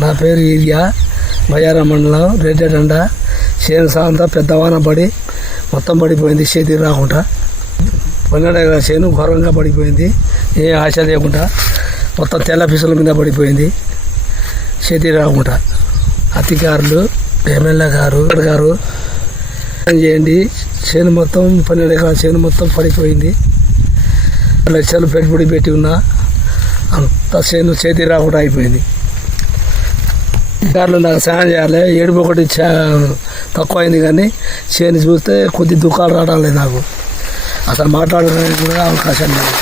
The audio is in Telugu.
నా పేరు ఈరియా. బయ్యార మండలం రెడ్డెడండ చేను సాంతా పెద్ద వాన పడి మొత్తం పడిపోయింది చేతి రాకుండా. పన్నెండు ఎకరాల చేను ఘోరంగా పడిపోయింది. ఏ ఆశ లేకుండా మొత్తం తెల్ల పిసుల మీద పడిపోయింది. చేతి రాకుండా. అధికారులు ఎమ్మెల్యే గారు గారు చేయండి? చేను మొత్తం పన్నెండు ఎకరాల చేను మొత్తం పడిపోయింది. లక్షలు పెట్టుబడి పెట్టి ఉన్నా అంత చేను చేతి రాకుండా అయిపోయింది. అధికారులు నాకు సాయం చేయాలి. ఏడుపు ఒకటి తక్కువ అయింది కానీ చేయని చూస్తే కొద్ది దుఃఖాలు రావడం లేదు నాకు. అసలు మాట్లాడడానికి కూడా అవకాశం లేదు.